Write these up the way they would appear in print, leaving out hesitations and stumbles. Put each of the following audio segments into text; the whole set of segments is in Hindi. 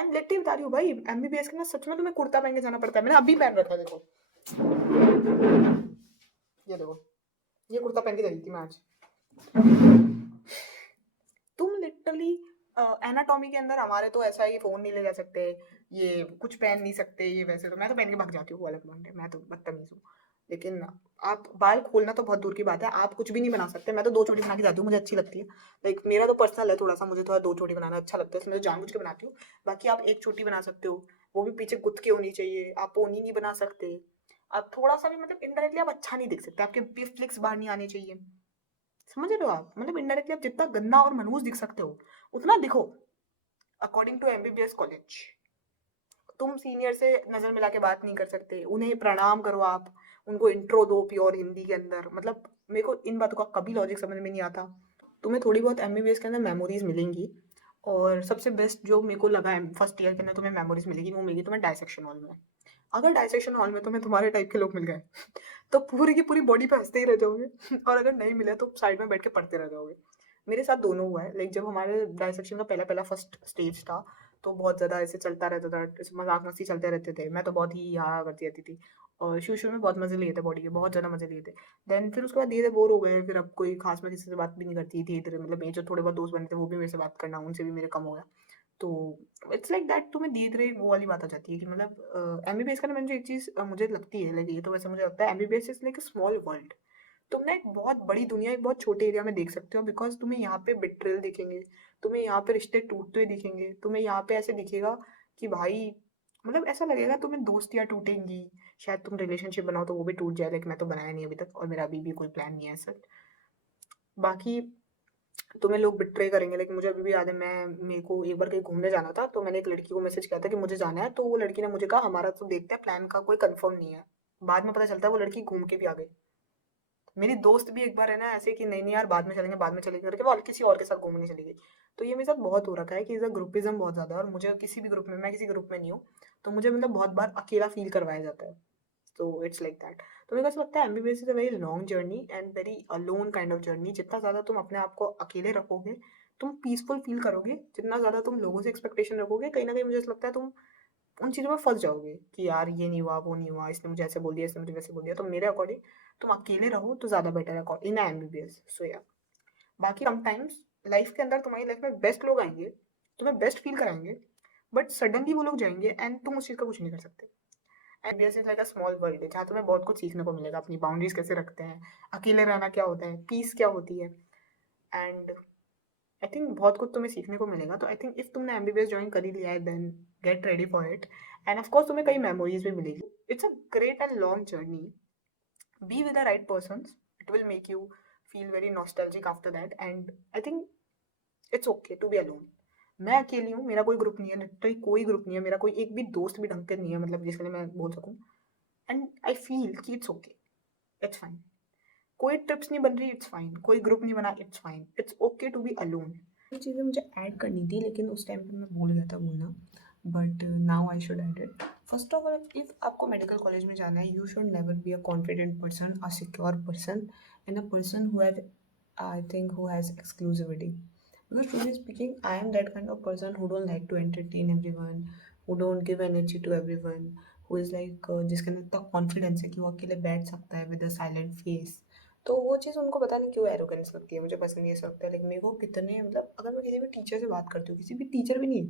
एंड लिटरली बता रही हूँ भाई, एमबीबीएस के ना सच में तुम्हें कुर्ता पहन के जाना पड़ता है। मैंने अभी पहन रखा है, देखो ये देखो, ये कुर्ता पहन के गई थी मैं आज। तुम लिटरली एनाटॉमी के अंदर, हमारे तो ऐसा है कि फोन नहीं ले जा सकते, ये कुछ पहन नहीं सकते, ये वैसे तो मैं तो पहन के भाग जाती हूँ, वो अलग बात है, मैं तो बदतमीज हूँ। लेकिन आप बाल खोलना तो बहुत दूर की बात है, आप कुछ भी नहीं बना सकते। मैं तो दो चोटी बना के जाती हूँ, मुझे अच्छी लगती है। लाइक मेरा तो पर्सनल है थोड़ा सा, मुझे थोड़ा दो चोटी बनाना अच्छा लगता है, इसलिए मैं जानबूझ के बनाती हूँ। बाकी आप एक चोटी बना सकते हो, वो भी पीछे गुत्थ के होनी चाहिए। आप पोनी नहीं बना सकते, आप थोड़ा सा भी मतलब इनडायरेक्टली आप अच्छा नहीं दिख सकते, आपके भी फ्लिक्स बाहर नहीं आने चाहिए। समझ रहे हो आप, मतलब इनडायरेक्टली आप जितना गंदा और मनहूस दिख सकते हो उतना दिखो, अकॉर्डिंग टू एमबीबीएस कॉलेज। तुम सीनियर से नजर मिला के बात नहीं कर सकते, उन्हें प्रणाम करो आप, उनको इंट्रो दो प्योर हिंदी के अंदर। मतलब मेरे को इन बातों का कभी लॉजिक समझ में नहीं आता। तुम्हें थोड़ी बहुत एमबीबीएस के अंदर मेमोरीज मिलेंगी, और सबसे बेस्ट जो मेरे को लगा है फर्स्ट ईयर के अंदर तुम्हें मेमोरीज मिलेगी, वो मिलेगी तुम्हें डायसेक्शन हॉल में। अगर डायसेक्शन हॉल में तुम्हें तुम्हारे टाइप के लोग मिल गए तो पूरी की पूरी बॉडी पे हंसते ही रह जाओगे और अगर नहीं मिले तो साइड में बैठ के पढ़ते रह जाओगे। मेरे साथ दोनों हुआ है। लाइक जब हमारे डायसेक्शन का पहला पहला फर्स्ट स्टेज था, तो बहुत ज़्यादा ऐसे चलता रहता था, ऐसे मजाक मस्ती चलते रहते थे, मैं तो बहुत ही यहाँ करती रहती थी। और शुरू शुरू में बहुत मजे लिए थे, बॉडी के बहुत ज़्यादा मजे लिए थे। देन फिर उसके बाद धीरे धीरे बोर हो गए, फिर अब कोई खास मैं किसी से बात भी नहीं करती। धीरे धीरे मतलब मेरे जो थोड़े बहुत दोस्त बने थे वो भी मेरे से बात करना, उनसे भी मेरे कम हो गया। तो इट्स लाइक दैट, तुम्हें धीरे धीरे वो वाली बात आ जाती है कि मतलब एमबीबीएस का ना, मैंने जो एक चीज़ मुझे लगती है, लाइक ये तो वैसे मुझे लगता है MBBS is like a small world. तुम ना एक बहुत बड़ी दुनिया एक बहुत छोटे एरिया में देख सकते हो, बिकॉज तुम्हें यहाँ पे बिट्रेल दिखेंगे, तुम्हें यहाँ पे रिश्ते टूटते हुए दिखेंगे, तुम्हें यहाँ पे ऐसे दिखेगा कि भाई, मतलब ऐसा लगेगा तुम्हें दोस्तियाँ टूटेंगी। शायद तुम रिलेशनशिप बनाओ तो वो भी टूट जाए, लेकिन मैं तो बनाया नहीं अभी तक, और मेरा अभी भी कोई प्लान नहीं है ऐसा। बाकी तुम्हें लोग बिट्रे करेंगे। लेकिन मुझे अभी भी याद है, मैं मेरे को एक बार कहीं घूमने जाना था, तो मैंने एक लड़की को मैसेज किया था कि मुझे जाना है, तो वो लड़की ने मुझे कहा हमारा तो देखते हैं, प्लान का कोई कंफर्म नहीं है। बाद में पता चलता है वो लड़की घूम के भी आ गई। मेरी दोस्त भी एक बार है ना ऐसे कि नहीं नहीं यार बाद में चलेंगे, बाद में चलेंगे करके वो किसी और के साथ घूमने चली गई। तो ये मेरे साथ बहुत हो रखा है कि इधर ग्रुपिज्म बहुत ज़्यादा है, और मुझे किसी भी ग्रुप में, मैं किसी ग्रुप में नहीं हूँ, तो मुझे मतलब बहुत बार अकेला फील करवाया जाता है। तो इट्स लाइक दैट। तो मेरे को ऐसा लगता है MBBS is a very long journey and very alone kind of journey. जितना ज़्यादा तुम अपने आप को अकेले रखोगे, तुम पीसफुल फील करोगे। जितना ज़्यादा तुम लोगों से एक्सपेक्टेशन रखोगे, कहीं ना कहीं मुझे ऐसा लगता है तुम उन चीज़ों में फंस जाओगे कि यार ये नहीं हुआ, वो नहीं हुआ, इसने मुझे ऐसे बोल दिया, इसने मुझे वैसे बोल दिया। तो मेरे अकॉर्डिंग तुम अकेले रहो तो ज़्यादा बेटर है इन एमबीबीएस। सो या बाकी समटाइम्स लाइफ के अंदर तुम्हारी लाइफ में बेस्ट लोग आएंगे, तुम्हें बेस्ट फील कराएंगे, बट सडनली वो लोग जाएंगे एंड तुम उस चीज़ का कुछ नहीं कर सकते। MBBS is like a small world जहाँ तुम्हें बहुत कुछ सीखने को मिलेगा, अपनी बाउंड्रीज कैसे रखते हैं, अकेले रहना क्या होता है, पीस क्या होती है। एंड आई थिंक बहुत कुछ तुम्हें सीखने को मिलेगा। तो आई थिंक इफ तुमने एमबीबीएस ज्वाइन कर ही लिया है, then get ready for it. And of course तुम्हें कई मेमोरीज भी मिलेगी। It's a great and long journey. Be with the right person, it will make you feel very nostalgic after that. And I think it's okay to be alone. मैं अकेली हूँ, मेरा कोई ग्रुप नहीं है, लिटरली कोई ग्रुप नहीं है मेरा, कोई एक भी दोस्त भी ढंग के नहीं है, मतलब जिसके लिए मैं बोल सकूँ। एंड आई फील कि इट्स ओके, इट्स फाइन। कोई ट्रिप्स नहीं बन रही, इट्स फाइन। कोई ग्रुप नहीं बना, it's fine. It's okay to be alone. ये चीज़ें मुझे ऐड करनी थी, लेकिन उस टाइम पे मैं भूल गया था बोलना, but now I should add it. First of all, if आपको मेडिकल कॉलेज में जाना है, you should never be a confident person, a secure person, and a person who have, I think, who has exclusivity. Because truly speaking, I am that kind of person who don't like to entertain everyone, who don't give energy to everyone, who is like जिसके अंदर इतना कॉन्फिडेंस है कि वो अकेले बैठ सकता है विद अ साइलेंट फेस। तो वो चीज़ उनको पता नहीं क्यों एरोगेंस लगती है, मुझे पसंद नहीं ऐसा लगता है। लेकिन मेरे को कितने, मतलब अगर मैं किसी भी टीचर से बात करती हूँ, किसी भी टीचर भी नहीं,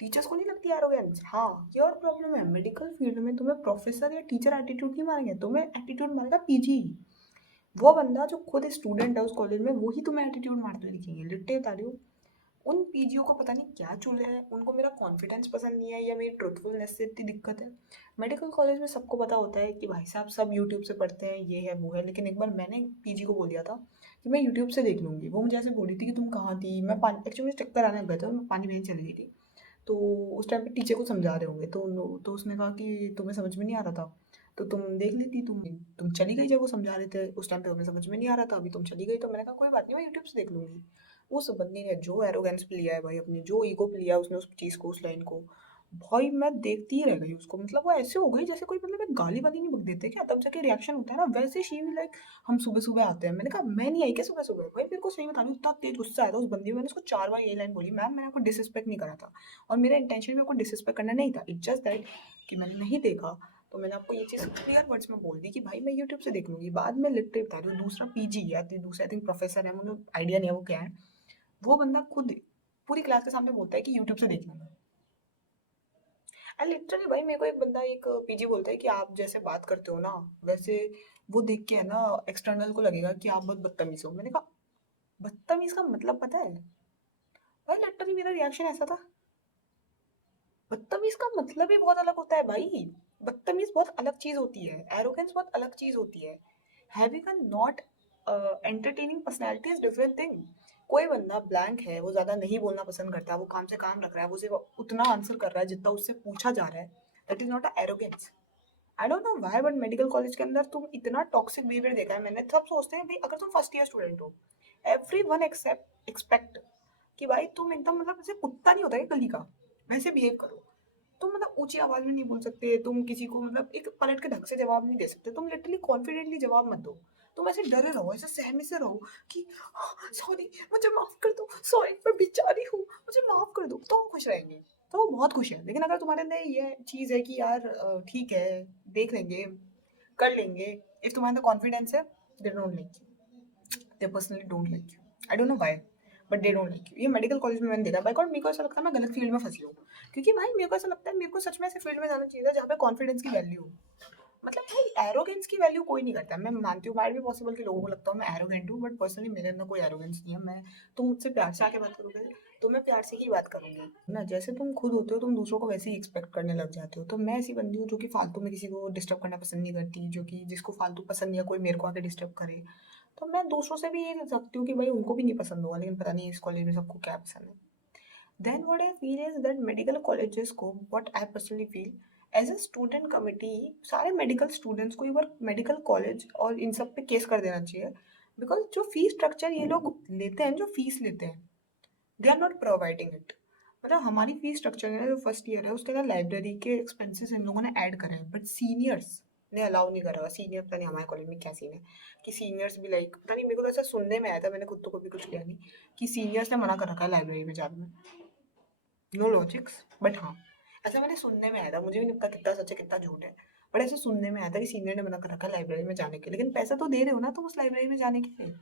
टीचर्स को नहीं लगती एरोगेंस। हाँ, ये और प्रॉब्लम है मेडिकल फील्ड में, तुम्हें प्रोफेसर या टीचर एटीट्यूड नहीं मारेंगे, तुम्हें एटीट्यूड मारेगा पीजी। वो बंदा जो खुद स्टूडेंट है उस कॉलेज में, वही तुम्हें एटीट्यूड मारते हुए दिखेंगे। लिट्टे बता रही हूँ, उन पीजीओ को पता नहीं क्या चूल है, उनको मेरा कॉन्फिडेंस पसंद नहीं है या मेरी ट्रुथफुलनेस से इतनी दिक्कत है। मेडिकल कॉलेज में सबको पता होता है कि भाई साहब सब यूट्यूब से पढ़ते हैं, ये है वो है। लेकिन एक बार मैंने पीजी को बोल दिया था कि मैं यूट्यूब से देख लूँगी। वो मुझे ऐसे बोल रही थी कि तुम कहाँ थी, मैं पानी, एक्चुअली मुझे चक्कर आने लग गए थे, मैं पानी पीने चली गई थी। तो उस टाइम पे टीचर को समझा रहे होंगे, तो उसने कहा कि तुम्हें समझ में नहीं आ रहा था तो तुम देख लेती, तुम चली गई जब वो समझा रहे थे, उस टाइम पे तुम्हें समझ में नहीं आ रहा था, अभी तुम चली गई। तो मैंने कहा कोई बात नहीं, मैं यूट्यूब से देख लूंगी। उस बंदी ने जो एरोगेंस पे लिया है भाई, अपनी जो ईगो पे लिया उसने उस चीज़ को, उस लाइन को, भाई मैं देखती ही रह गई उसको, मतलब वो ऐसे हो गई जैसे कोई मतलब एक गाली वाली नहीं बक देते क्या, तब जाके रिएक्शन होता है ना, वैसे शी भी लाइक हम सुबह सुबह आते हैं। मैंने कहा मैं नहीं आई क्या सुबह सुबह? भाई मेरे को सही बता रही हूँ, इतना तेज गुस्सा आया था उस बंदी में, मैंने उसको 4 बार यही लाइन बोली, मैम मैंने आपको डिसरिस्पेक्ट नहीं करा था, और मेरा इंटेंशन में आपको डिसरिस्पेक्ट करना नहीं था, इट्स जस्ट दैट कि मैंने नहीं देखा, तो मैंने आपको ये चीज़ क्लियर वर्ड्स में बोल दी कि भाई मैं यूट्यूब से देख लूंगी। बाद में लिटरली बता रही हूँ, दूसरा पीजी या दूसरा आई थिंक प्रोफेसर है, मुझे आइडिया नहीं है वो क्या है, वो बंदा खुद पूरी क्लास के सामने बोलता है कि यूट्यूब से देख लूंगा। एंड लिटरली भाई मेरे को एक बंदा एक पीजी बोलता है कि आप जैसे बात करते हो ना, वैसे वो देख के है ना एक्सटर्नल को लगेगा कि आप बहुत बदतमीज हो। मैंने कहा बदतमीज का मतलब पता है? भाई लिटरली मेरा रिएक्शन ऐसा था, बदतमीज का मतलब ही बहुत अलग होता है भाई। बदतमीज बहुत अलग चीज होती है, एरोगेंस बहुत अलग चीज होती है, having a not entertaining personality is different thing. कोई बंदा ब्लैंक है, वो ज्यादा नहीं बोलना पसंद करता, वो काम से काम रख रहा है, वो सिर्फ उतना आंसर कर रहा है जितना उससे पूछा जा रहा है, that is not a arrogance. I don't know why but medical college के अंदर तुम इतना टॉक्सिक बिहेवियर देखा है मैंने। सब सोचते हैं भाई अगर तुम फर्स्ट ईयर स्टूडेंट हो, एवरी वन एक्सपेक्ट कि भाई तुम एकदम मतलब जैसे कुत्ता नहीं होता है गली का, वैसे बिहेव करो। तुम मतलब ऊंची आवाज में नहीं बोल सकते, तुम किसी को मतलब एक पलट के ढंग से जवाब नहीं दे सकते, तुम लिटरली कॉन्फिडेंटली जवाब मत दो। तुम ऐसे डरे रहो, ऐसे सहमे से रहो कि सॉरी मुझे माफ कर दो, सॉरी मैं बेचारी हूँ, मुझे माफ कर दो, तो हम खुश रहेंगे। तो वो बहुत खुश है। लेकिन अगर तुम्हारे अंदर ये चीज है कि यार ठीक है, देख लेंगे, कर लेंगे, इफ तुम्हारे अंदर कॉन्फिडेंस है, they don't like you, they personally don't like you. I don't know why but they don't like you. ये मेडिकल कॉलेज में मैंने देखा, बाय गॉड मेरे को ऐसा लगता है मैं गलत फील्ड में फंसी हूँ। क्योंकि भाई मेरे को ऐसा लगता है मेरे को सच में ऐसे फील्ड में जाना चाहिए था जहाँ पे कॉन्फिडेंस की वैल्यू हो। मतलब भाई एरोगेंस की वैल्यू कोई नहीं करता। मैं मानती हूँ, माइट भी पॉसिबल कि लोगों को लगता हूँ मैं एरोगेंट हूँ, बट पर्सनली मेरे अंदर कोई एरोगेंस नहीं है। मैं, तुम मुझसे प्यार से आके बात करोगे तो मैं प्यार से ही बात करूंगी ना, जैसे तुम खुद होते हो तुम दूसरों को वैसे ही एक्सपेक्ट करने लग जाते हो। तो मैं ऐसी बंदी हूँ जो कि फालतू में किसी को डिस्टर्ब करना पसंद नहीं करती, जो कि जिसको फालतू पसंद नहीं है कोई मेरे को आके डिस्टर्ब करे। तो मैं दूसरों से भी यही ले सकती हूँ कि भाई उनको भी नहीं पसंद होगा, लेकिन पता नहीं इस कॉलेज में सबको क्या पसंद है। Then what I feel is that medical colleges को, what I personally feel as a student committee, सारे मेडिकल स्टूडेंट्स को एक बार मेडिकल कॉलेज और इन सब पे केस कर देना चाहिए। बिकॉज जो फीस स्ट्रक्चर ये लोग लेते हैं, जो फीस लेते हैं, they are not providing it. मतलब हमारी फीस स्ट्रक्चर है जो फर्स्ट ईयर है उसके अंदर लाइब्रेरी के एक्सपेंसेस इन लोगों ने ऐड करे हैं, बट सीनियर्स ने अलाउ नहीं करा। सीनियर पता नहीं हमारे कॉलेज में क्या सीन है कि सीनियर्स भी लाइक पता नहीं, मेरे को तो ऐसा सुनने में आया था, मैंने खुद तो कभी कुछ किया नहीं, कि सीनियर्स ने मना कर रखा है लाइब्रेरी में जाने में। नो लॉजिक्स, बट हाँ ऐसा मैंने सुनने में आया था, मुझे भी नहीं पता कितना सच है कितना झूठ है, बट ऐसे सुनने में आया था कि सीनियर ने मना कर रखा है लाइब्रेरी में जाने के। लेकिन पैसा तो दे रहे हो ना तुम उस लाइब्रेरी में जाने के लिए,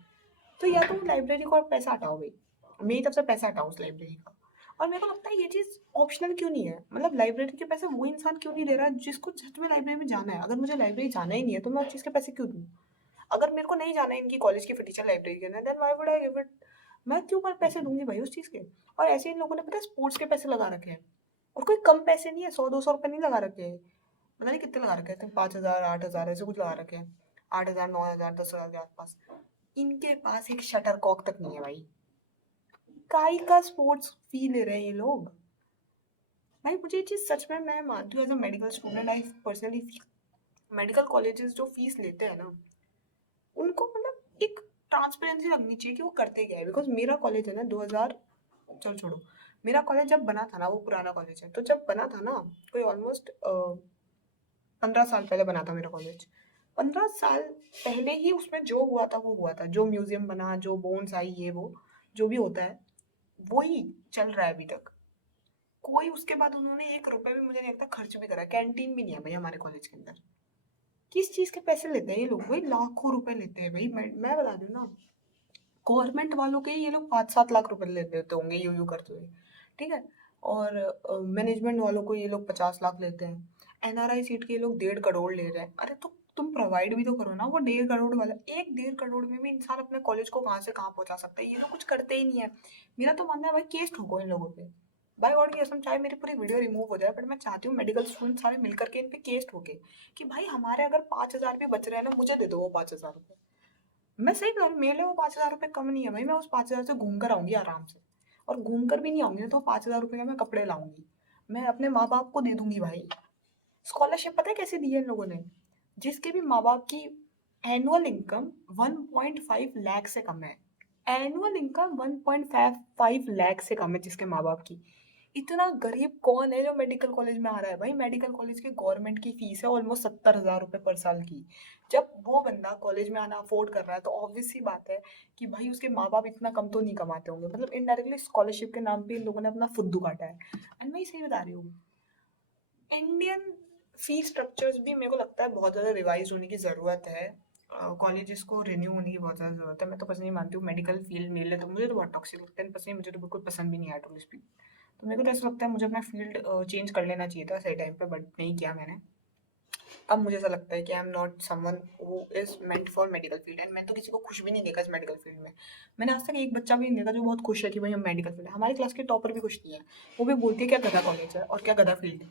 तो या तुम लाइब्रेरी को और पैसा हटाओ भाई, मेरी तरफ से पैसा हटाओ उस लाइब्रेरी का। और मेरे को लगता है ये चीज़ ऑप्शनल क्यों नहीं है, मतलब लाइब्रेरी के पैसे वो इंसान क्यों नहीं दे रहा जिसको सच में लाइब्रेरी में जाना है। अगर मुझे लाइब्रेरी जाना ही नहीं है तो मैं उस चीज़ के पैसे क्यों दूँ? अगर मेरे को नहीं जाना है इनकी कॉलेज की टीचर लाइब्रेरी के अंदर, then why would I give it? मैं क्यों पर पैसे दूंगी भाई उस चीज़ के? और ऐसे इन लोगों ने पता है स्पोर्ट्स के पैसे लगा रखे हैं, और कोई कम पैसे नहीं है, 100-200 रुपये नहीं लगा रखे हैं, पता नहीं कितने लगा रखे हैं, 5,000 8,000 ऐसे कुछ लगा रखे हैं, 8,000 9,000 10,000 के आसपास। इनके पास एक शटर कॉक तक नहीं है भाई, काई का स्पोर्ट्स फी ले रहे हैं ये लोग। भाई मुझे ये चीज़ सच में, मैं मानती हूँ as a medical student I personally, medical colleges जो फीस लेते हैं ना, उनको मतलब एक ट्रांसपेरेंसी रखनी चाहिए कि वो करते क्या है। बिकॉज मेरा कॉलेज है ना 2000, चल छोड़ो, मेरा कॉलेज जब बना था ना, वो पुराना कॉलेज है, तो जब बना था ना कोई ऑलमोस्ट 15 साल पहले बना था मेरा कॉलेज। 15 साल पहले ही उसमें जो हुआ था वो हुआ था, जो म्यूजियम बना, जो बोन्स आई, ये वो जो भी होता है वही चल रहा है अभी तक। कोई उसके बाद उन्होंने 1 रुपए भी मुझे नहीं लगता खर्च भी करा। कैंटीन भी नहीं है भाई हमारे कॉलेज के अंदर। किस चीज के पैसे लेते हैं ये लोग भाई? लाखों रुपए लेते हैं भाई। मैं बता दूं ना, गवर्नमेंट वालों के ये लोग 5-7 लाख रुपए ले लेते होंगे यू यू करते हुए, ठीक है। और मैनेजमेंट वालों को ये लोग 50 लाख लेते हैं। एनआरआई सीट के ये लोग 1.5 करोड़ ले रहे हैं। अरे तो तुम प्रोवाइड भी तो करो ना वो 1.5 करोड़ वाला। एक 1.5 करोड़ में भी इंसान अपने कॉलेज को कहाँ से कहाँ पहुंचा सकता है, ये तो कुछ करते ही नहीं है। मेरा तो मानना है भाई केस ठोको इन लोगों पे। बाय गॉड की कसम, चाहे मेरी पूरी वीडियो रिमूव हो जाए, बट मैं चाहती हूँ मेडिकल स्टूडेंट सारे मिलकर के इन पे केस ठोके कि भाई हमारे अगर 5,000 भी बच रहे हैं ना, मुझे दे दो वो 5,000 रुपये। मैं सही बता रही हूँ, मेरे लिए वो 5,000 रुपये कम नहीं है भाई। मैं उस 5,000 से घूम कर आऊंगी आराम से, और घूम कर भी नहीं आऊंगी ना तो 5,000 रुपये का मैं कपड़े लाऊंगी, मैं अपने माँ बाप को दे दूंगी भाई। स्कॉलरशिप पता है कैसे दी है इन लोगों ने? जिसके भी माँ बाप की एनुअल इनकम 1.5 लाख से कम है, एनुअल इनकम 1.5 लाख से कम है जिसके माँ बाप की, इतना गरीब कौन है जो मेडिकल कॉलेज में आ रहा है भाई? मेडिकल कॉलेज की गवर्नमेंट की फीस है ऑलमोस्ट 70,000 रुपये पर साल की। जब वो बंदा कॉलेज में आना अफोर्ड कर रहा है तो ऑब्वियस सी बात है कि भाई उसके माँ बाप इतना कम तो नहीं कमाते होंगे। मतलब इनडायरेक्टली स्कॉलरशिप के नाम पे इन लोगों ने अपना फुद्दू काटा है। एंड मैं इसे बता रही हूँ, इंडियन फी स्ट्रक्चर्स भी मेरे को लगता है बहुत ज़्यादा रिवाइज होने की ज़रूरत है। कॉलेजेस को रिन्यू होने की बहुत ज़्यादा ज़रूरत है। मैं तो पर्सनली मानती हूँ मेडिकल फील्ड मेरे लिए तो मुझे तो बहुत टॉक्सिक लगता है। पर्सनली मुझे तो बिल्कुल पसंद भी नहीं आया टू स्पीक। तो मेरे को तो ऐसा लगता है मुझे अपना फील्ड चेंज कर लेना चाहिए था सही टाइम पे, बट नहीं किया मैंने। अब मुझे ऐसा लगता है कि I am not someone who is meant for medical field, and मैंने तो किसी को खुश भी नहीं देखा इस मेडिकल फील्ड में। मैंने आज तक एक बच्चा भी नहीं देखा जो बहुत खुश है कि भाई हम मेडिकल फील्ड है। हमारी क्लास के टॉपर भी खुश नहीं है। वो भी बोलती है क्या गधा कॉलेज है और क्या गधा फील्ड है।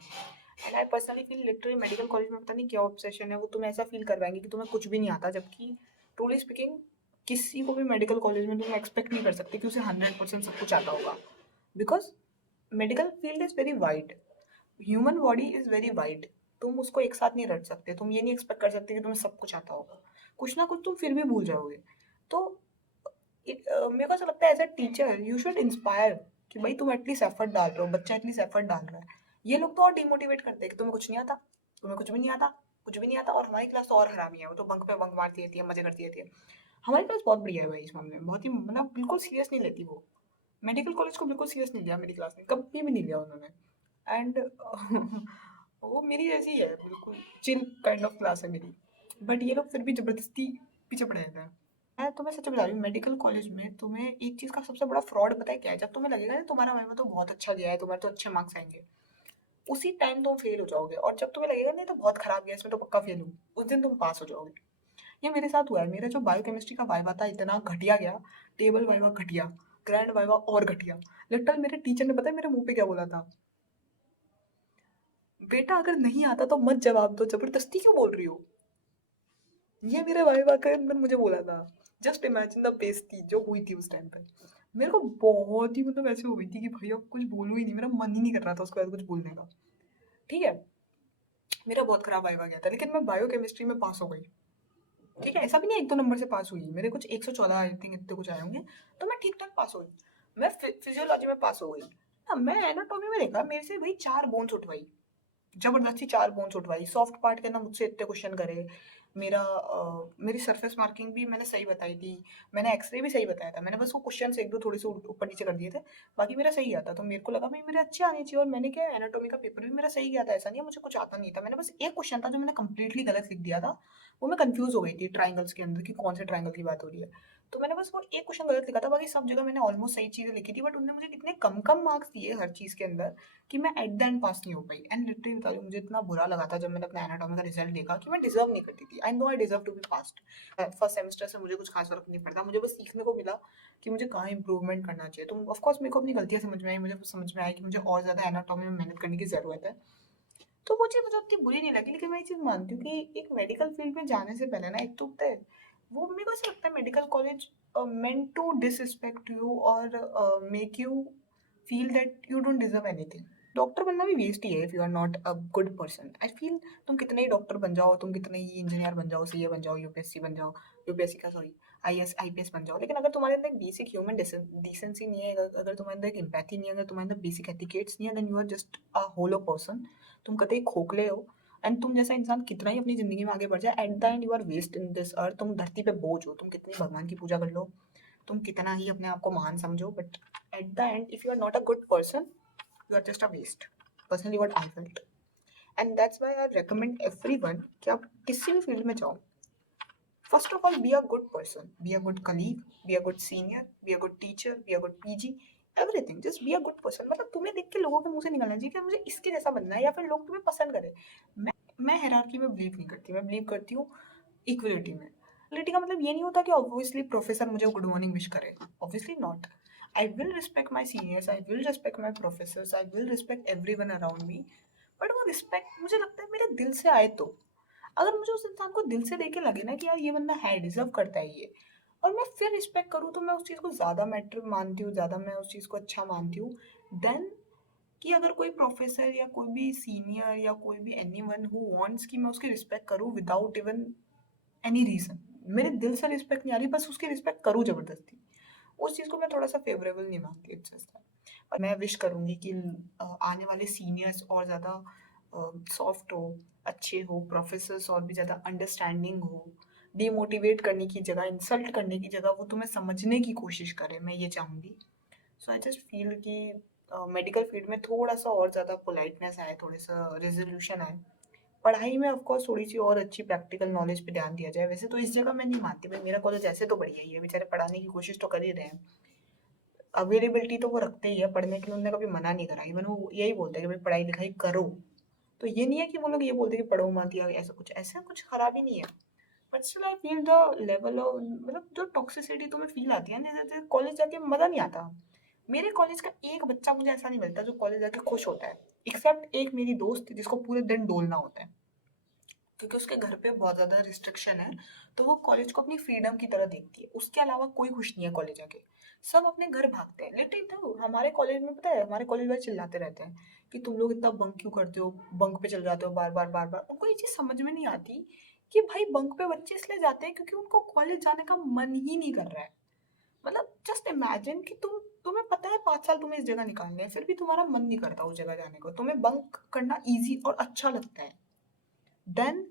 And I personally feel literally medical college में पता नहीं क्या ऑब्सेशन है, वो तुम्हें ऐसा फील करवाएंगे कि तुम्हें कुछ भी नहीं आता, जबकि ट्रूली स्पीकिंग किसी को भी मेडिकल कॉलेज में तुम एक्सपेक्ट नहीं कर सकते कि उसे 100% सब कुछ आता होगा। Because medical field is very wide, human body is very wide. तुम उसको एक साथ नहीं रट सकते। तुम ये नहीं एक्सपेक्ट कर सकते कि तुम्हें सब कुछ आता होगा। कुछ ना कुछ तुम फिर भी भूल जाओगे। तो मेरे को ऐसा लगता है as a teacher you should inspire कि भाई तुम एटलीस्ट एफर्ट डाल रहे हो, बच्चा एटलीस्ट एफर्ट डाल रहा है। ये लोग तो और डिमोटिवेट करते हैं कि तुम्हें कुछ नहीं आता, तुम्हें कुछ भी नहीं आता, कुछ भी नहीं आता। और हमारी क्लास तो और हरामी है, वो तो बंक पे बंक मारती रहती है, मजे करती रहती है। हमारी क्लास बहुत बढ़िया है भाई इस मामले में, बहुत ही मतलब बिल्कुल सीरियस नहीं लेती वो। मेडिकल कॉलेज को बिल्कुल सीरियस नहीं लिया मेरी क्लास ने, कभी भी नहीं लिया उन्होंने। एंड वो मेरी जैसी है, बिल्कुल चिल काइंड ऑफ क्लास है मेरी। बट ये लोग फिर भी जबरदस्ती पीछे पड़े रहते हैं। मैं तुम्हें सच बता रही हूँ, मेडिकल कॉलेज में तुम्हें एक चीज़ का सबसे बड़ा फ्रॉड पता है क्या है? जब तुम्हें लगेगा ना तुम्हारा वाइवा तो बहुत अच्छा गया है, तुम्हारे तो अच्छे मार्क्स आएंगे, उसी टाइम तुम फेल हो जाओगे। और जब तुम्हें लगेगा नहीं तो बहुत खराब गया, इसमें तो पक्का फेल हूँ, उस दिन तुम पास हो जाओगे। ये मेरे साथ हुआ है। मेरा जो बायोकेमिस्ट्री का वाइवा था इतना घटिया गया, टेबल वाइवा घटिया, ग्रैंड वाइवा और घटिया। लिटरल मेरे टीचर ने पता है मेरे मुंह पे क्या बोला था? बेटा अगर नहीं आता तो मत जवाब दो, जबरदस्ती क्यों बोल रही हो? ये मेरे वाइवा के अंदर मुझे बोला था। जस्ट इमेजिन द बेइज्जती जो हुई थी उस टाइम पे। मेरे को बहुत ही मतलब ऐसे हुई थी कि भाई अब कुछ बोलूं ही नहीं, मेरा मन ही नहीं कर रहा था उसके बाद कुछ बोलने का। ठीक है, मेरा बहुत खराब वाइवा गया था, लेकिन मैं बायोकेमिस्ट्री में पास हो गई। ठीक है, ऐसा भी नहीं एक दो नंबर से पास हुई, मेरे कुछ 114 आई थिंक इतने कुछ आए होंगे। तो मैं ठीक ठाक पास हो गई। मैं फिजियोलॉजी में पास हो गई। हाँ, मैं एनाटॉमी में देखा मेरे से भाई 4 बोन्स उठवाई, जबरदस्ती 4 बोन्स उठवाई, सॉफ्ट पार्ट के ना मुझसे इतने क्वेश्चन करे। मेरी सरफेस मार्किंग भी मैंने सही बताई थी। मैंने एक्सरे भी सही बताया था, मैंने बस वो क्वेश्चन एक दो थोड़े से ऊपर नीचे कर दिए थे। बाकी मेरा सही गया था, तो मेरे को लगा भाई मेरे अच्छे आने चाहिए। और मैंने क्या, एनाटॉमी का पेपर भी मेरा सही गया था, ऐसा नहीं है मुझे कुछ आता नहीं था। मैंने बस एक क्वेश्चन था जो मैंने कंप्लीटली गलत लिख दिया था। वो मैं कंफ्यूज हो गई थी ट्राइंगल्स के अंदर कि कौन से ट्राइंगल की बात हो रही है। तो मैंने बस वो एक क्वेश्चन गलत लिखा था, बाकी सब जगह मैंने ऑलमोस्ट सही चीजें लिखी थी। बट उन्होंने मुझे कितने कम कम मार्क्स दिए हर चीज के अंदर कि मैं एट द एंड पास नहीं हो पाई। एंड लिटरली बता रही हूँ, मुझे इतना बुरा लगा था जब मैंने अपना एनाटॉमी का रिजल्ट देखा कि मैं डिजर्व नहीं करती थी। I know I deserve to be passed. First semester से मुझे कुछ खास फर्क नहीं पड़ता, मुझे बस सीखने को मिला कि मुझे कहाँ इंप्रूवमेंट करना चाहिए। तो ऑफकोर्स मेरे को अपनी गलतियाँ समझ में आई, मुझे समझ में आई कि मुझे और ज़्यादा एनाटॉमी में मेहनत करने की ज़रूरत है। तो वो चीज़ मुझे उतनी बुरी नहीं लगी। लेकिन मैं ये चीज़ मानती हूँ कि एक मेडिकल फील्ड में जाने से पहले ना एक तो होता है, वो मेरे को ऐसा लगता है medical college meant to disrespect you or make you feel that you don't deserve anything। Doctor बनना भी वेस्ट ही है if you are not a good person. I feel तुम कितने ही डॉक्टर बन जाओ, तुम कितने ही इंजीनियर बन जाओ, सीए बन जाओ, यूपीएससी बन जाओ, यूपीएससी का सॉरी आईएएस आईपीएस बन जाओ, लेकिन अगर तुम्हारे अंदर एक बेसिक ह्यूमन डिसेंसी नहीं है, अगर तुम्हारे अंदर एक एम्पैथी नहीं है, अगर तुम्हारे अंदर बेसिक एथिकेट्स नहीं है, then you are just a hollow person. तुम कतई खोखले हो। एंड तुम जैसा इंसान कितना ही अपनी जिंदगी में आगे बढ़ जाए, at the end you are waste in this earth. तुम धरती पे बोझ हो, तुम कितनी भगवान की पूजा कर लो, तुम कितना ही अपने आप को महान समझो, but at the end if you are not a good person, you are just a waste. Personally what I felt. And that's why I recommend everyone कि आप किसी भी फील्ड में जाओ, first of all be a good person, be a good colleague, be a good senior, be a good teacher, be a good PG, everything. Just be a good person. मतलब तुम्हें देख के लोगों के मुंह से निकलना चाहिए कि मुझे इसके जैसा बनना है, या फिर लोग तुम्हें पसंद करें। मैं हायरार्की में बिलीव नहीं करती, मैं बिलीव करती हूँ इक्वलिटी में। इक्वलिटी का मतलब ये नहीं होता कि ऑब्वियसली प्रोफेसर मुझे गुड मॉर्निंग विश करे, obviously not. I will respect my seniors, I will respect my professors, I will respect every one around me. But वो रिस्पेक्ट मुझे लगता है मेरे दिल से आए तो। अगर मुझे उस इंसान को दिल से देख के लगे ना कि यार ये बंदा है, डिजर्व करता है ये, और मैं फिर रिस्पेक्ट करूँ, तो मैं उस चीज़ को ज़्यादा मैटर मानती हूँ, ज़्यादा मैं उस चीज़ को अच्छा मानती हूँ देन कि अगर कोई प्रोफेसर या कोई भी सीनियर या कोई भी एनीवन हु वांट्स कि मैं उसकी रिस्पेक्ट करूँ विदाउट इवन एनी रीजन। मेरे दिल से रिस्पेक्ट नहीं आ रही, बस उसकी रिस्पेक्ट करूँ जबरदस्ती, उस चीज़ को मैं थोड़ा सा फेवरेबल नहीं मानती। It's just that. मैं विश करूँगी कि आने वाले सीनियर्स और ज़्यादा सॉफ्ट हो, अच्छे हो, प्रोफेसर्स और भी ज़्यादा अंडरस्टैंडिंग हो, डिमोटिवेट करने की जगह, इंसल्ट करने की जगह वो तुम्हें समझने की कोशिश करें, मैं ये चाहूँगी। सो आई जस्ट फील कि मेडिकल फील्ड में थोड़ा-सा और ज़्यादा पोलाइटनेस आए, थोड़ा-सा रिज़ॉल्यूशन आए। पढ़ाई में ऑफ कोर्स थोड़ी-सी और अच्छी प्रैक्टिकल नॉलेज पे ध्यान दिया जाए। वैसे तो इस जगह मैं नहीं मानती, भाई मेरा कॉलेज ऐसे तो बढ़िया ही है, बेचारे पढ़ाने की कोशिश तो कर ही रहे हैं। अवेलेबिलिटी तो वो रखते ही है पढ़ने के लिए, उन्होंने कभी मना नहीं करा। इवन वो यही बोलते हैं कि भाई पढ़ाई लिखाई करो। तो ये नहीं है कि वो लोग ये बोलते हैं कि पढ़ो मत या ऐसा कुछ खराबी नहीं है। But still I feel the level of, मतलब जो टॉक्सिसिटी तुम्हें फील आती है ना, जैसे कॉलेज जाके मजा नहीं आता। मेरे कॉलेज का एक बच्चा मुझे ऐसा नहीं मिलता जो कॉलेज जाके खुश होता है, एक्सेप्ट एक मेरी दोस्त जिसको पूरे दिन डोलना होता है, क्योंकि उसके घर पे बहुत ज़्यादा रिस्ट्रिक्शन है। तो वो कॉलेज को अपनी फ्रीडम की तरह देखती है, उसके अलावा कोई खुश नहीं है कॉलेज जाके। सब अपने घर भागते हैं। लिटरली तो हमारे कॉलेज में पता है, हमारे कॉलेज वाले चिल्लाते रहते हैं कि तुम लोग इतना बंक क्यों करते हो, बंक पे चल जाते हो बार बार बार बार। उनको ये चीज़ समझ में नहीं आती कि भाई बंक पे बच्चे इसलिए जाते हैं क्योंकि उनको कॉलेज जाने का मन ही नहीं कर रहा है। मतलब जस्ट इमेजिन कि तुम्हें पता है 5 साल तुम्हें इस जगह निकालने हैं, फिर भी तुम्हारा मन नहीं करता उस जगह जाने को, तुम्हें बंक करना ईजी और अच्छा लगता है। देन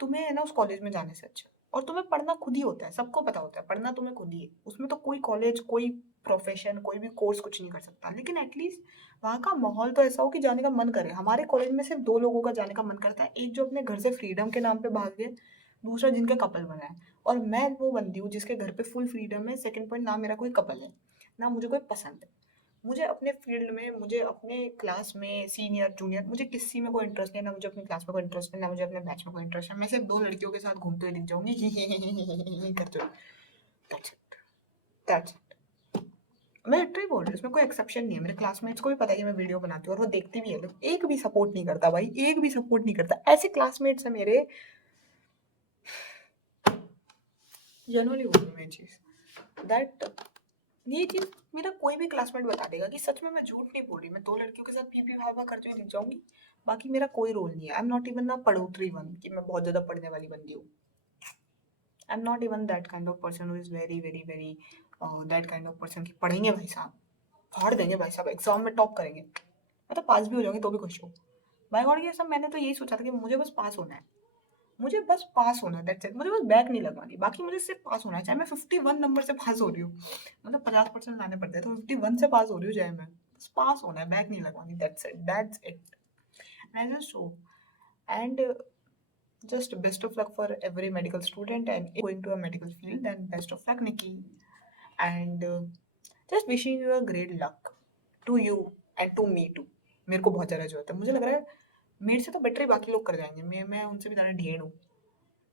तुम्हें है ना उस कॉलेज में जाने से अच्छा। और तुम्हें पढ़ना खुद ही होता है, सबको पता होता है पढ़ना तुम्हें खुद ही है, उसमें तो कोई कॉलेज, कोई प्रोफेशन, कोई भी कोर्स कुछ नहीं कर सकता। लेकिन एटलीस्ट वहाँ का माहौल तो ऐसा हो कि जाने का मन करे। हमारे कॉलेज में सिर्फ 2 लोगों का जाने का मन करता है, एक जो अपने घर से फ्रीडम के नाम पे भाग गए, दूसरा जिनके कपल बना है। और मैं वो बंदी हूँ जिसके घर पे फुल फ्रीडम है। सेकंड पॉइंट, ना मेरा कोई कपल है, ना मुझे कोई पसंद है। मुझे अपने फील्ड में, मुझे अपने क्लास में सीनियर जूनियर, मुझे किसी में कोई इंटरेस्ट नहीं है। ना मुझे अपनी क्लास में कोई इंटरेस्ट है, ना मुझे अपने बैच में कोई इंटरेस्ट है। मैं सिर्फ 2 लड़कियों के साथ घूमते हुए दिख जाऊंगी करते हुए। That's it, that's it. मैं लिटरली बोल रही हूँ, इसमें कोई एक्सेप्शन नहीं है। मेरे क्लासमेट्स को भी पता है कि मैं वीडियो बनाती हूँ और वो देखती भी है लोग, एक भी सपोर्ट नहीं करता भाई, एक भी सपोर्ट नहीं करता। ऐसे क्लासमेट्स हैं मेरे, जनरली बोल रही हूँ मैं चीज़ दैट, ये चीज़ मेरा कोई भी क्लासमेट बता देगा कि सच में मैं झूठ नहीं बोल रही। मैं 2 लड़कियों के साथ पी पी भाव करते हुए दिख जाऊंगी, बाकी मेरा कोई रोल नहीं है। आई एम नॉट इवन ना पढ़ोतरी वन कि मैं बहुत ज़्यादा पढ़ने वाली बंदी हूँ। I am not even that kind of person who is very very very that kind of person कि पढ़ेंगे भाई साहब, फाड़ देंगे भाई साहब, एग्जाम में टॉप करेंगे, मैं तो पास भी हो जाऊंगी तो भी खुश हूँ। भाई गॉड, ये सब मैंने तो यही सोचा था कि मुझे बस पास होना है, मुझे बस पास होना है, दैट्स इट। मुझे बस बैक नहीं लगवानी, बाकी मुझे सिर्फ पास होना है। चाहे मैं 51 नंबर से पास हो रही हूँ, मतलब 50% लाने पड़ते हैं, तो 51 से पास हो रही हूँ, चाहे मैं बस पास होना है, बैक नहीं लगवानी, that's it, that's it. I just hope and just best of luck for every medical student, and if going to a medical field, then best of luck, Nikki. And just wishing you a great luck to you and to me too. मेरे को बहुत ज़्यादा जरूरत है, मुझे लग रहा है मेरे से तो बेटर ही बाकी लोग कर जाएंगे, मैं उनसे भी ज़्यादा ढेर हूँ।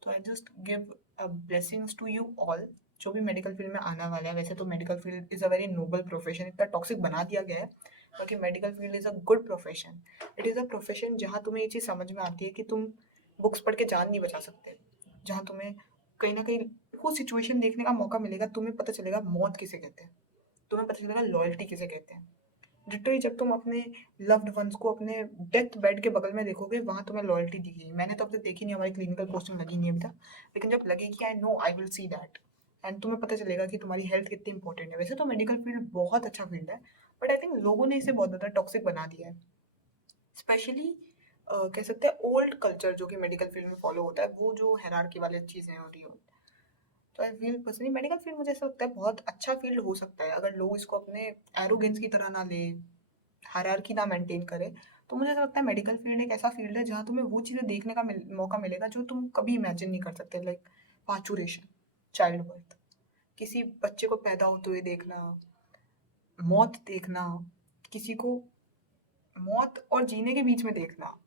तो I just give blessings to you all, जो भी मेडिकल फील्ड में आना वाला है। वैसे तो medical field is a very noble profession, इतना टॉक्सिक बना दिया गया है, क्योंकि medical field is a good profession. It is a profession जहाँ तुम्हें ये चीज़ समझ में आती है कि तुम बुक्स पढ़ के जान नहीं बचा सकते, जहाँ तुम्हें कहीं ना कहीं वो सिचुएशन देखने का मौका मिलेगा, तुम्हें पता चलेगा मौत किसे कहते हैं, तुम्हें पता चलेगा लॉयल्टी किसे कहते हैं। लिटरली जब तुम अपने लव्ड वंस को अपने डेथ बेड के बगल में देखोगे, वहां तुम्हें लॉयल्टी दिखेगी। मैंने तो अब तक देखी नहीं, हमारी क्लिनिकल पोस्टिंग लगी नहीं अभी तक, लेकिन जब लगेगी आई know I will see that, and तुम्हें पता चलेगा कि तुम्हारी हेल्थ कितनी इंपॉर्टेंट है। वैसे तो मेडिकल फील्ड बहुत अच्छा फील्ड है, बट आई थिंक लोगों ने इसे बहुत ज़्यादा टॉक्सिक बना दिया है। स्पेशली कह सकते हैं ओल्ड कल्चर जो कि मेडिकल फील्ड में फॉलो होता है, वो जो हायरार्की वाली चीज़ें हो रही हो। तो I feel personally medical field मुझे ऐसा लगता है बहुत अच्छा फील्ड हो सकता है, अगर लोग इसको अपने एरोगेंस की तरह ना ले, हायरार्की ना मेंटेन करे। तो मुझे ऐसा लगता है मेडिकल फील्ड एक ऐसा फील्ड है जहाँ तुम्हें वो चीज़ें देखने का मौका मिलेगा जो तुम कभी इमेजिन नहीं कर सकते, लाइक पाचुरेशन, चाइल्ड बर्थ, किसी बच्चे को पैदा होते हुए देखना, मौत देखना, किसी को मौत और जीने के बीच में देखना,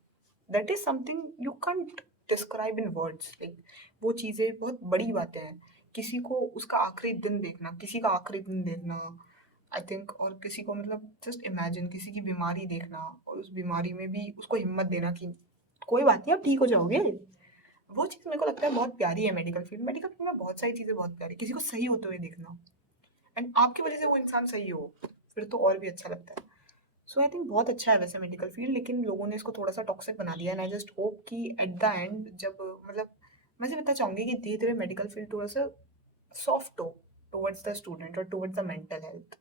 that is something you can't describe in words. Like वो चीज़ें बहुत बड़ी बातें हैं। किसी को उसका आखिरी दिन देखना, किसी का आखिरी दिन देखना, आई थिंक, और किसी को मतलब जस्ट इमेजिन किसी की बीमारी देखना, और उस बीमारी में भी उसको हिम्मत देना कि कोई बात नहीं, आप ठीक हो जाओगे। वो चीज़ मेरे को लगता है बहुत प्यारी है मेडिकल फील्ड। मेडिकल फील्ड में बहुत सारी चीज़ें बहुत प्यारी, किसी को सही होते हुए देखना, एंड आपकी वजह से वो इंसान सही हो, फिर तो और भी अच्छा लगता है। सो आई थिंक बहुत अच्छा है वैसे मेडिकल फील्ड, लेकिन लोगों ने इसको थोड़ा सा टॉक्सिक बना दिया। एंड आई जस्ट होप कि एट द एंड जब मतलब मैं सिर्फ इतना चाहूंगी कि धीरे धीरे मेडिकल फील्ड थोड़ा सा सॉफ्ट हो टुवर्ड्स द स्टूडेंट और टुवर्ड्स द मेंटल हेल्थ।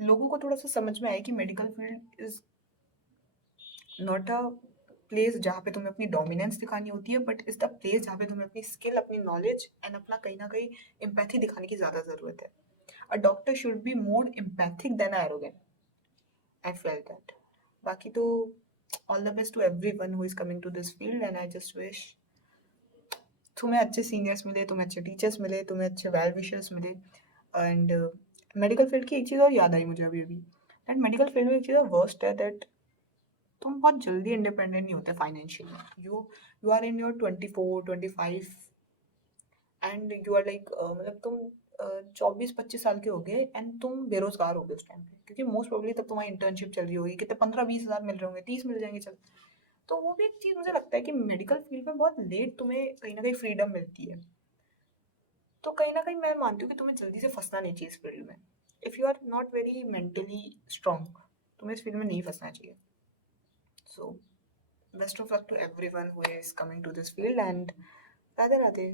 लोगों को थोड़ा सा समझ में आया कि medical field is not a place जहाँ पे तुम्हें अपनी डोमिनेंस दिखानी होती है, बट इज द प्लेस जहाँ पे तुम्हें अपनी स्किल, अपनी नॉलेज एंड अपना कहीं ना कहीं एम्पैथी दिखाने की ज़्यादा ज़रूरत है. A doctor should be more empathic than arrogant. I feel that. बाकी तो all the best to everyone who is coming to this field, and I just wish तुम्हें अच्छे सीनियर्स मिले, तुम्हें अच्छे टीचर्स मिले, तुम्हें अच्छे वेल विशर्स मिले. एंड मेडिकल फील्ड की एक चीज़ और याद आई मुझे अभी अभी, दैट मेडिकल फील्ड में एक चीज़ वर्स्ट है, दैट तुम बहुत जल्दी इंडिपेंडेंट नहीं होते financially. You are in your 24 25 and you are like, मतलब तुम 24 25 साल के हो गए एंड तुम बेरोजगार हो गए उस टाइम पे, क्योंकि मोस्ट प्रोबेबली तब तुम्हारी इंटर्नशिप चल रही होगी, कितने 15 20 हज़ार मिल रहे होंगे, 30 मिल जाएंगे चल. तो वो भी एक चीज़ मुझे लगता है कि मेडिकल फील्ड में बहुत लेट तुम्हें कहीं ना कहीं फ्रीडम मिलती है. तो कहीं ना कहीं मैं मानती हूँ कि तुम्हें जल्दी से फंसना नहीं चाहिए इस फील्ड में. If you are not very mentally strong, तुम्हें इस फील्ड में नहीं फंसना चाहिए. So best of luck to everyone who is coming to this field, and Radhe Radhe.